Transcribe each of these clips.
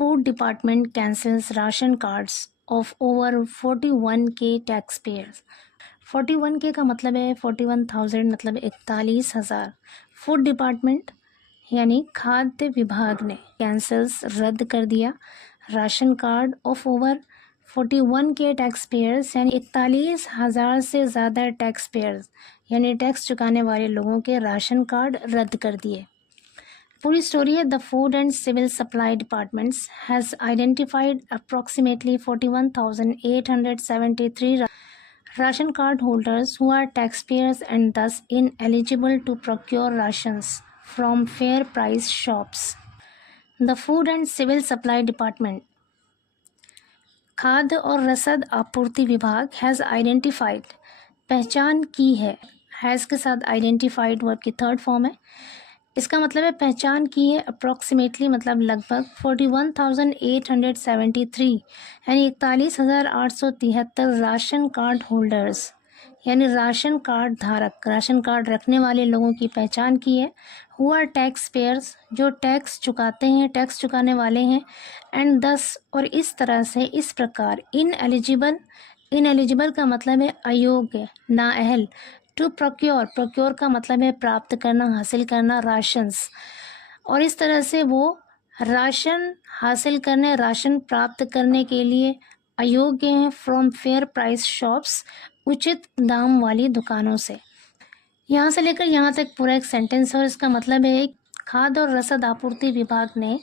Food department cancels ration cards of over 41K tax payers. 41K का मतलब है 41,000, मतलब 41,000। फूड डिपार्टमेंट यानी खाद्य विभाग ने कैंसल्स रद्द कर दिया ration card of over 41K tax payers, यानी 41,000 से ज़्यादा टैक्स पेयर्स यानी टैक्स चुकाने वाले लोगों के राशन कार्ड रद्द कर दिए। पूरी स्टोरी है। The food and civil supply departments has identified approximately 41,873 ration card holders who are taxpayers and thus ineligible to procure rations from fair price shops. The Food and Civil Supply Department, खाद्य और रसद आपूर्ति विभाग, has identified, पहचान की है। Has के साथ आइडेंटिफाइड वर्ब की थर्ड फॉर्म है। इसका मतलब है पहचान की है, अप्रॉक्सीमेटली मतलब लगभग 41,873 यानी 41,873 राशन कार्ड होल्डर्स यानी राशन कार्ड धारक, राशन कार्ड रखने वाले लोगों की पहचान की है। हु आर टैक्स पेयर्स, जो टैक्स चुकाते हैं, टैक्स चुकाने वाले हैं। एंड दस, और इस तरह से, इस प्रकार। इनएलिजिबल, इनएलिजिबल का मतलब है अयोग्य, नाअहल। टू प्रोक्योर, प्रोक्योर का मतलब है प्राप्त करना, हासिल करना, राशंस। और इस तरह से वो राशन हासिल करने, राशन प्राप्त करने के लिए अयोग्य हैं। फ्रॉम फेयर प्राइस शॉप्स, उचित दाम वाली दुकानों से। यहाँ से लेकर यहाँ तक पूरा एक सेंटेंस है और इसका मतलब है खाद्य और रसद आपूर्ति विभाग ने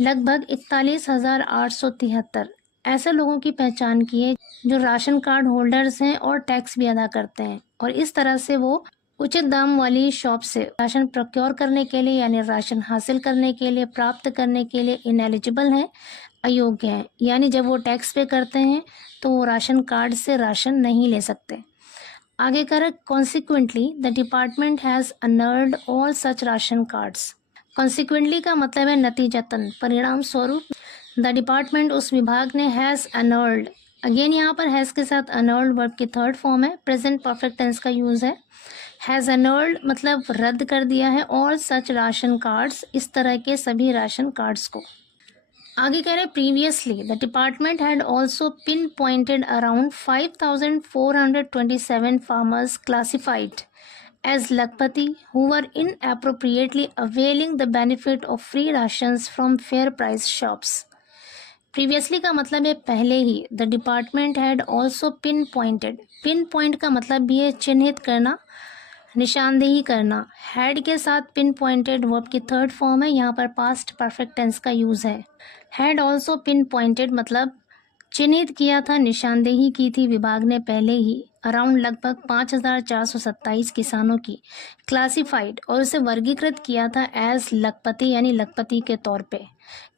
लगभग 41,873 ऐसे लोगों की पहचान की है जो राशन कार्ड होल्डर्स हैं और टैक्स भी अदा करते हैं, और इस तरह से वो उचित दाम वाली शॉप से राशन प्रोक्योर करने के लिए यानी राशन हासिल करने के लिए, प्राप्त करने के लिए इनएलिजिबल हैं, अयोग्य हैं। यानी जब वो टैक्स पे करते हैं तो वो राशन कार्ड से राशन नहीं ले सकते। आगे कर, consequently the department has honoured all such ration cards. Consequently का मतलब है नतीजतन, परिणाम स्वरूप। द डिपार्टमेंट, उस विभाग ने, हैज़ अनर्ड, अगेन यहाँ पर हैज़ के साथ अनर्ड वर्ब की थर्ड फॉर्म है, प्रेजेंट परफेक्ट टेंस का यूज़ है। हैज़ अनर्ड मतलब रद्द कर दिया है, ऑल सच राशन कार्ड्स, इस तरह के सभी राशन कार्ड्स को। आगे कह रहे हैं previously the department had also pin pointed around 5,427 farmers classified as Lakpati who were inappropriately availing the benefit of free rations from fair price shops. Previously का मतलब है पहले ही। The department had also pinpointed, pinpoint का मतलब भी है चिन्हित करना, निशानदेही करना। had के साथ pinpointed वर्ब की थर्ड फॉर्म है, यहाँ पर past perfect tense का यूज़ है। had also pinpointed मतलब चिन्हित किया था, निशानदेही की थी विभाग ने पहले ही, अराउंड लगभग 5,427 किसानों की, क्लासिफाइड और उसे वर्गीकृत किया था एज लखपति यानी लखपति के तौर पे।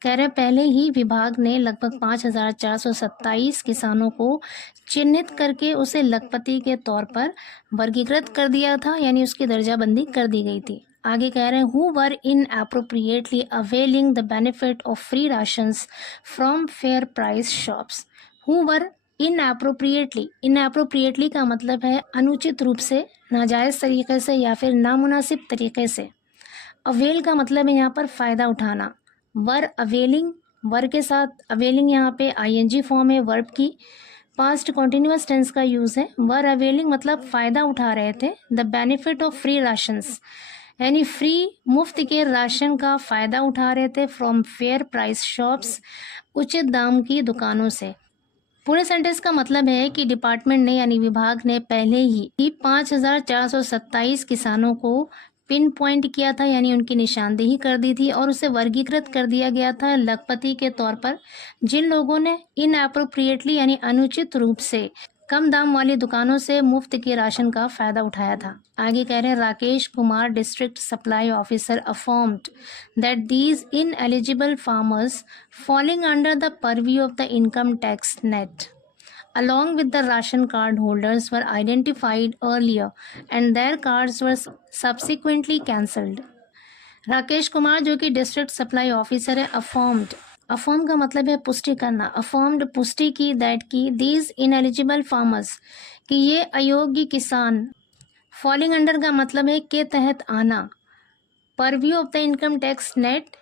कह रहे पहले ही विभाग ने लगभग 5,427 किसानों को चिन्हित करके उसे लखपति के तौर पर वर्गीकृत कर दिया था, यानी उसकी दर्जाबंदी कर दी गई थी। आगे कह रहे हैं who were in appropriately availing the benefit of free rations from fair price shops. Who were इनएप्रोप्रिएटली, इनएप्रोप्रिएटली का मतलब है अनुचित रूप से, नाजायज़ तरीके से या फिर नामुनासिब तरीके से। अवेल का मतलब है यहाँ पर फ़ायदा उठाना। वर अवेलिंग, वर के साथ अवेलिंग यहाँ पे आईएनजी फॉर्म है वर्ब की, पास्ट कॉन्टिन्यूअस टेंस का यूज़ है। वर अवेलिंग मतलब फ़ायदा उठा रहे थे। The benefit of free rations यानी फ्री, मुफ्त के राशन का फ़ायदा उठा रहे थे। फ्रॉम फेयर प्राइस शॉप्स, उचित दाम की दुकानों से। पूरे सेंटेंस का मतलब है कि डिपार्टमेंट ने यानी विभाग ने पहले ही 5,427 किसानों को पिन पॉइंट किया था, यानी उनकी निशानदेही कर दी थी और उसे वर्गीकृत कर दिया गया था लखपति के तौर पर, जिन लोगों ने इनएप्रोप्रिएटली यानी अनुचित रूप से कम दाम वाली दुकानों से मुफ्त के राशन का फायदा उठाया था। आगे कह रहे हैं Rakesh Kumar district supply officer affirmed that these ineligible farmers falling under the purview of the income tax net along with the ration card holders were identified earlier and their cards were subsequently cancelled. Rakesh Kumar जो कि district supply officer है, affirmed, affirm का मतलब है पुष्टि करना, affirmed पुष्टि की, दैट की दीज इनएलिजिबल फार्मर्स कि ये अयोग्य किसान, फॉलिंग अंडर का मतलब है के तहत आना, purview of the income tax net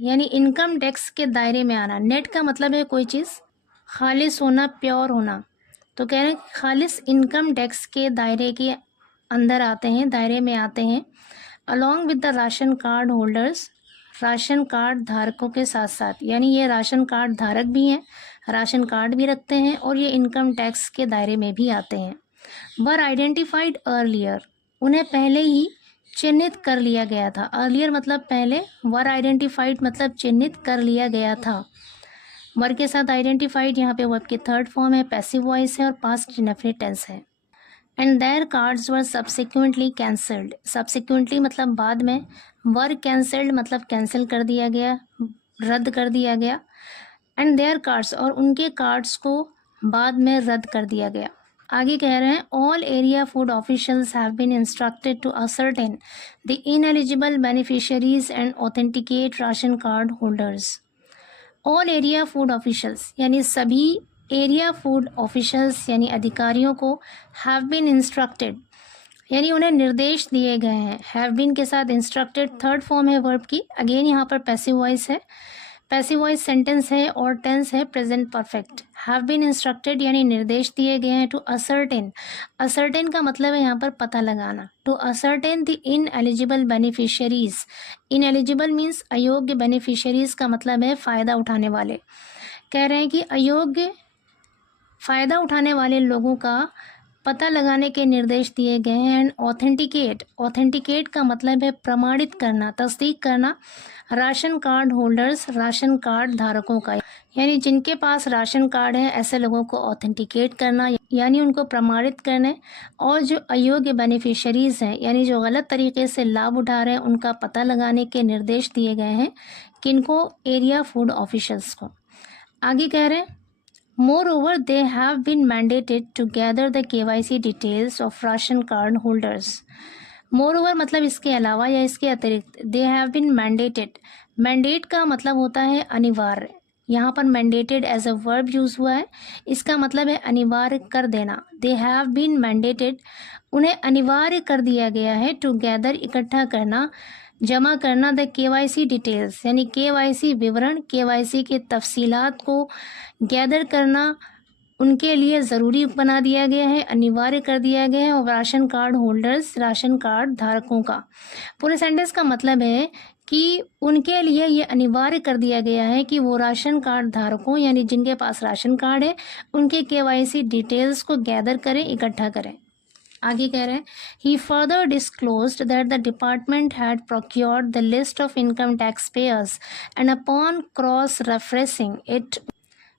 यानी इनकम टैक्स के दायरे में आना। नेट का मतलब है कोई चीज़ खालिस होना, प्योर होना। तो कह रहे हैं खालिस इनकम टैक्स के दायरे के अंदर आते हैं, दायरे में आते हैं along with the ration card holders, ration card धारकों के साथ साथ। यानी ये राशन कार्ड धारक भी हैं, राशन कार्ड भी रखते हैं और ये इनकम टैक्स के दायरे में भी आते हैं। वर आइडेंटिफाइड अर्लियर, उन्हें पहले ही चिन्हित कर लिया गया था। अर्लियर मतलब पहले, वर आइडेंटिफाइड मतलब चिन्हित कर लिया गया था। वर के साथ आइडेंटिफाइड यहाँ पे वर्ब की थर्ड फॉर्म है, पैसिव वॉइस है और पास्ट इंडेफिनिट टेंस है। And their cards were subsequently cancelled, subsequently मतलब बाद में, वर कैंसल्ड मतलब कैंसिल कर दिया गया, रद्द कर दिया गया। एंड देयर कार्ड्स, और उनके कार्ड्स को बाद में रद्द कर दिया गया। आगे कह रहे हैं all area food officials have been instructed to ascertain the ineligible beneficiaries and authenticate ration card holders. All area food officials यानी सभी एरिया फूड ऑफिशियल्स यानी अधिकारियों को हैव बीन इंस्ट्रक्टेड यानी उन्हें निर्देश दिए गए हैं। हैव बीन के साथ इंस्ट्रक्टेड थर्ड फॉर्म है वर्ब की। अगेन यहाँ पर पैसिव वॉइस है, पैसिव वॉइस सेंटेंस है और टेंस है present perfect. Have been instructed यानी निर्देश दिए गए हैं टू असर्टेन, असर्टेन का मतलब है यहाँ पर पता लगाना। To ascertain the ineligible beneficiaries, ineligible means अयोग्य, बेनिफिशियरीज का मतलब है फ़ायदा उठाने वाले। कह रहे हैं कि अयोग्य फ़ायदा उठाने वाले लोगों का पता लगाने के निर्देश दिए गए हैं। एंड ऑथेंटिकेट, ऑथेंटिकेट का मतलब है प्रमाणित करना, तस्दीक करना ration card holders, ration card धारकों का, यानी जिनके पास राशन कार्ड है ऐसे लोगों को ऑथेंटिकेट करना यानी उनको प्रमाणित करने। और जो अयोग्य बेनिफिशरीज़ हैं यानी जो गलत तरीके से लाभ उठा रहे हैं उनका पता लगाने के निर्देश दिए गए हैं किनको, एरिया फूड ऑफिशियल्स को। आगे कह रहे हैं Moreover, they have been mandated to gather the KYC details of ration card holders. Moreover मतलब इसके अलावा या इसके अतिरिक्त। They have been mandated, mandate का मतलब होता है अनिवार्य। यहाँ पर mandated as a verb use हुआ है, इसका मतलब है अनिवार्य कर देना। They have been mandated, उन्हें अनिवार्य कर दिया गया है to gather इकट्ठा करना, जमा करना द KYC डिटेल्स यानी KYC विवरण, KYC के तफसीलात को गैदर करना उनके लिए ज़रूरी बना दिया गया है, अनिवार्य कर दिया गया है। और ration card holders, ration card धारकों का। पूरे सेंटेंस का मतलब है कि उनके लिए ये अनिवार्य कर दिया गया है कि वो राशन कार्ड धारकों यानी जिनके पास राशन कार्ड है उनके KYC डिटेल्स को गैदर करें, इकट्ठा करें। आगे कह रहे हैं he further disclosed that the department had procured the list of income tax payers and upon cross referencing it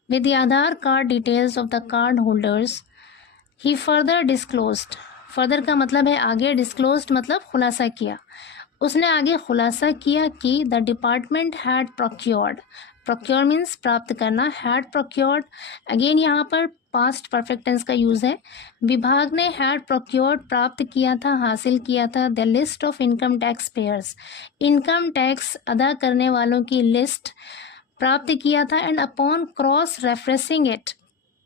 with the Aadhaar card details of the card holders. He further disclosed, further का मतलब है आगे, disclosed मतलब खुलासा किया। उसने आगे खुलासा किया कि the department had procured, procure means प्राप्त करना, हैड प्रोक्योर्ड अगेन यहाँ पर पास्ट परफेक्ट टेंस का यूज़ है। विभाग ने हैड प्रोक्योर्ड प्राप्त किया था, हासिल किया था the list of income tax pairs, income tax अदा करने वालों की लिस्ट प्राप्त किया था। And upon cross referencing it,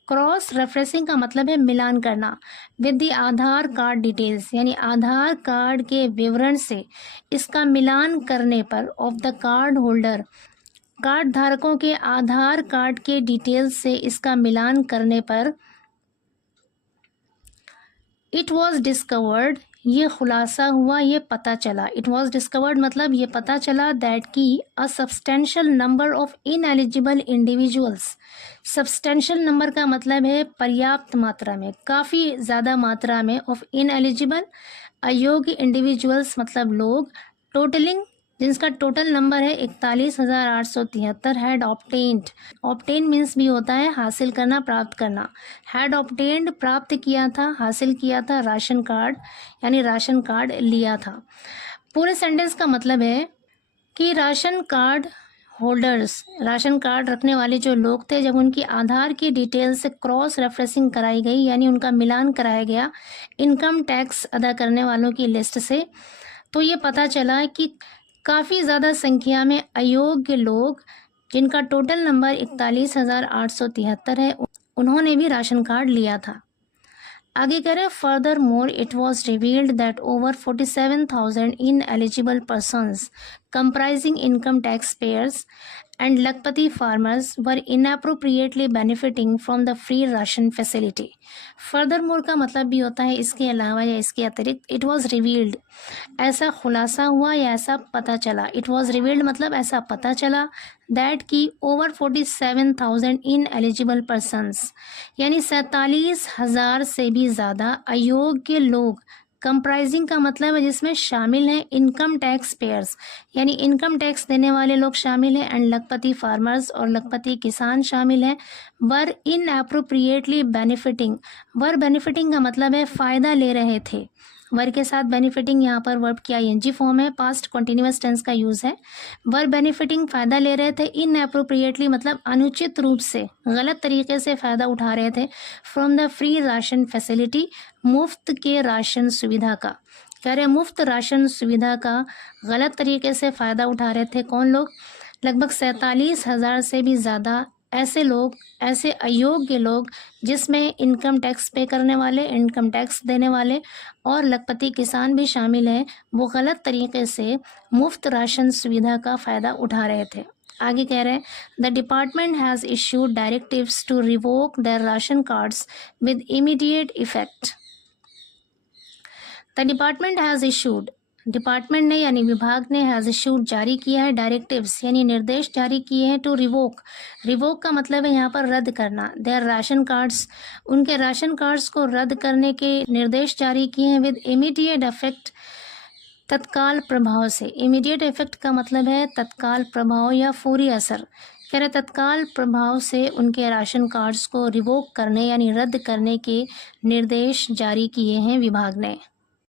cross referencing का मतलब है मिलान करना, with the Aadhaar card details यानी आधार कार्ड के विवरण से इसका मिलान करने पर, of the card holder card धारकों के आधार कार्ड के डिटेल्स से इसका मिलान करने पर, इट वॉज डिस्कवर्ड ये खुलासा हुआ, ये पता चला। इट वॉज डिस्कवर्ड मतलब ये पता चला दैट की a substantial number of ineligible individuals, substantial number का मतलब है पर्याप्त मात्रा में, काफ़ी ज़्यादा मात्रा में, ऑफ इनएलिजिबल अयोग्य इंडिविजुअल्स मतलब लोग, टोटलिंग जिसका टोटल नंबर है 41,873 हैड ऑब्टेन्ड, ऑब्टेन मीन्स भी होता है हासिल करना, प्राप्त करना। हैड ऑब्टेन्ड प्राप्त किया था, हासिल किया था, राशन कार्ड यानी राशन कार्ड लिया था। पूरे सेंटेंस का मतलब है कि ration card holders, ration card रखने वाले जो लोग थे, जब उनकी आधार की डिटेल से क्रॉस रेफरेंसिंग कराई गई यानी उनका मिलान कराया गया इनकम टैक्स अदा करने वालों की लिस्ट से, तो ये पता चला कि काफ़ी ज़्यादा संख्या में अयोग्य लोग जिनका टोटल नंबर 41,873 है उन्होंने भी राशन कार्ड लिया था। आगे कह रहे हैं further more it was revealed that over 47,000 in eligible persons comprising income tax pairs and Lakpati farmers were inappropriately benefiting from the free ration facility. Furthermore का मतलब भी होता है इसके अलावा या इसके अतिरिक्त. It was revealed, ऐसा खुलासा हुआ या ऐसा पता चला. It was revealed मतलब ऐसा पता चला that कि over 47,000 ineligible persons यानी 47,000 से भी ज़्यादा अयोग्य लोग, कंप्राइजिंग का मतलब है जिसमें शामिल हैं इनकम टैक्स पेयर्स यानी इनकम टैक्स देने वाले लोग शामिल हैं, एंड लखपति फार्मर्स और लखपति किसान शामिल हैं, वर इन एप्रोप्रिएटली बेनिफिटिंग. वर बेनिफिटिंग का मतलब है फ़ायदा ले रहे थे. वर के साथ बेनिफिटिंग यहाँ पर वर्ब की आईएनजी फॉर्म है, पास्ट कॉन्टिन्यूअस टेंस का यूज़ है. वर बेनिफिटिंग फ़ायदा ले रहे थे, इन एप्रोप्रिएटली मतलब अनुचित रूप से, गलत तरीके से फ़ायदा उठा रहे थे, from the free ration facility, मुफ्त के राशन सुविधा का. कह रहे मुफ्त राशन सुविधा का गलत तरीके से फ़ायदा उठा रहे थे कौन लोग? लगभग 47,000 से भी ज़्यादा ऐसे लोग, ऐसे अयोग्य लोग जिसमें इनकम टैक्स पे करने वाले, इनकम टैक्स देने वाले और लखपति किसान भी शामिल हैं, वो गलत तरीके से मुफ्त राशन सुविधा का फ़ायदा उठा रहे थे. आगे कह रहे हैं the department has issued directives to revoke their ration cards with immediate effect. The department has issued, department ने यानी विभाग ने हैज़ इशूड जारी किया है, डायरेक्टिव्स यानी निर्देश जारी किए हैं, टू रिवोक. रिवोक का मतलब है यहाँ पर रद्द करना. देयर राशन कार्ड्स, उनके राशन कार्ड्स को रद्द करने के निर्देश जारी किए हैं, विद इमीडिएट इफेक्ट, तत्काल प्रभाव से. इमीडिएट इफेक्ट का मतलब है तत्काल प्रभाव या फौरी असर. कह रहे तत्काल प्रभाव से उनके राशन कार्ड्स को रिवोक करने यानी रद्द करने के निर्देश जारी किए हैं विभाग ने.